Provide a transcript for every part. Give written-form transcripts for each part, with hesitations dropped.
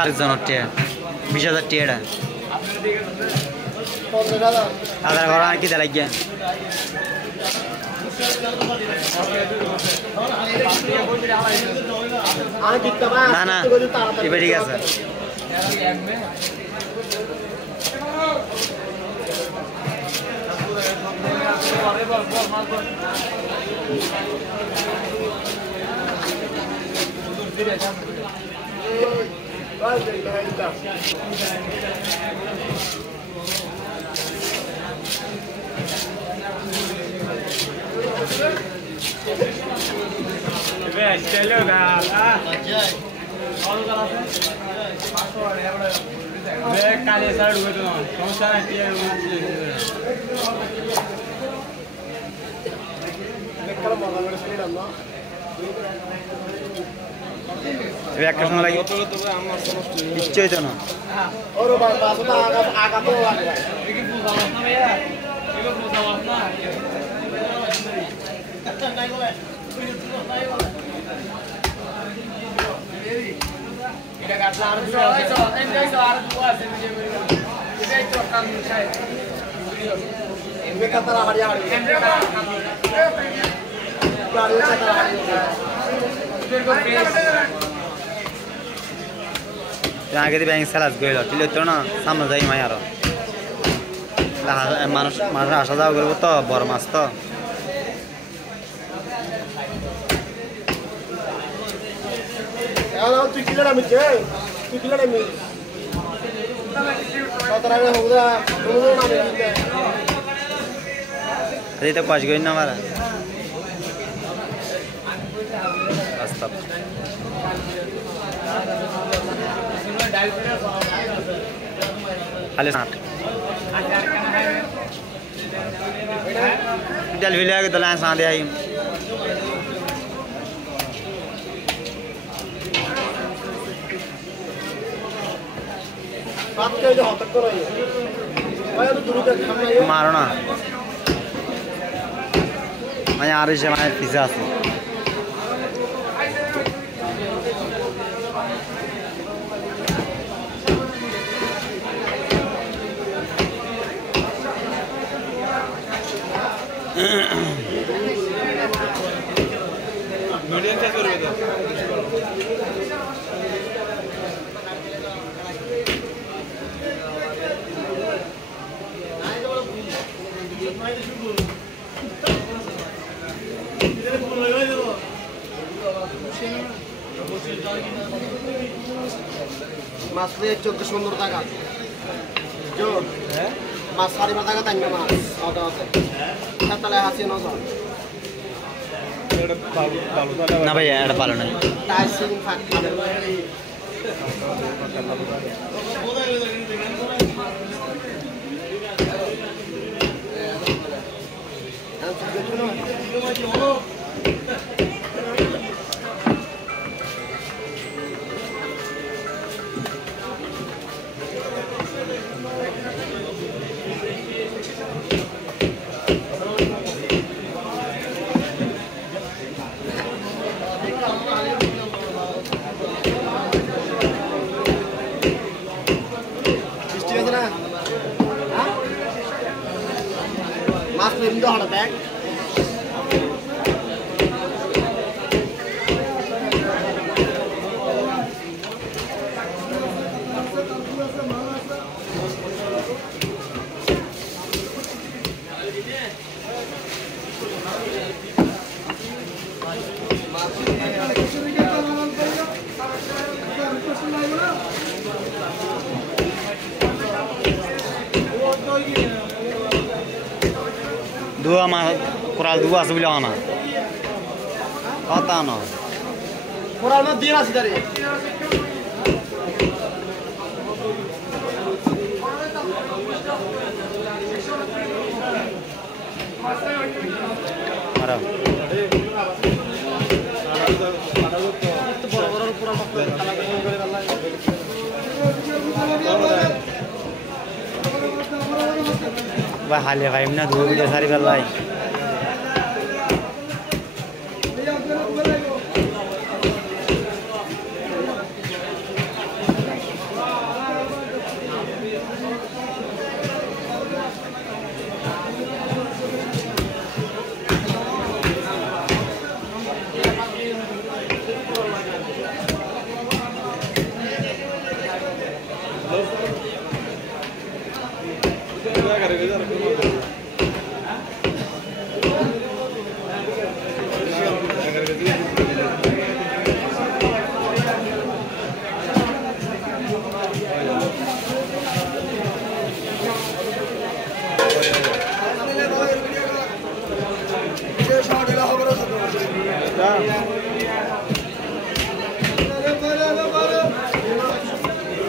আরেকজনের 20,000 টিয়াটা আধার ঘর আর কি দে লাগিয়ে না না এবার ঠিক আছে একটা সময় লাগে ইচ্ছে হইতো না আগে দিয়ে ব্যাংক স্যালাস গেল তুলে তো না সামনে যাই মাই আরো মানুষ মানুষ আসা যাওয়া করবো তো বড় মাছ তো তুই কিলো নামি তুই কিলো নামি এই তো পাঁচ গই না মারা রাস্তা खाली 60 डल विले के दला सा दे आई बात के जो हतक करो ये भाई तो गुरु के खाना ये मारो ना मैं आ रही है मैं पिज्जा से मीडियम क्या कर रहे थे मासले 1400 টাকা जो मास 5.5 টাকা তাই না মাস আদা আছে সাতলে হাসি না স্যার না ভাই এটা ভালো না টাইসিং ফাক খাবে Mas belum dah ada bag. Dua mah kurang dua sebelah mana? Kata no. Kurang na dia sih dari. মারা ভাই হালে ভাই না দুই ভিডিও সারি বেলায়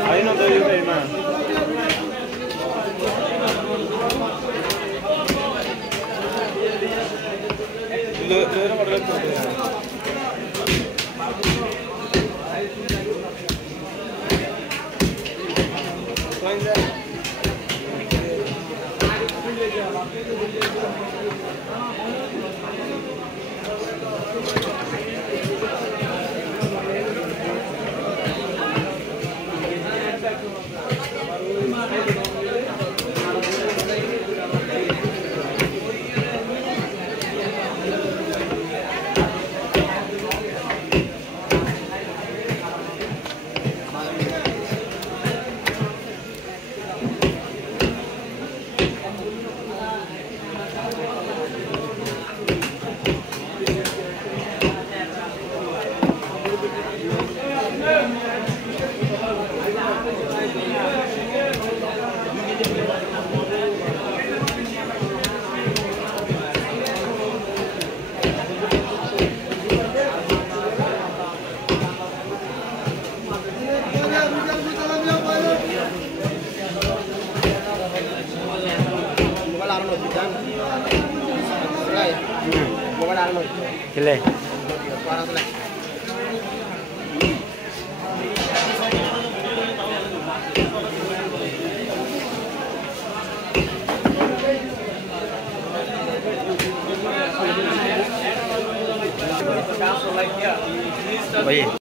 Ahí no te digo más. Lo era más recto. Kile.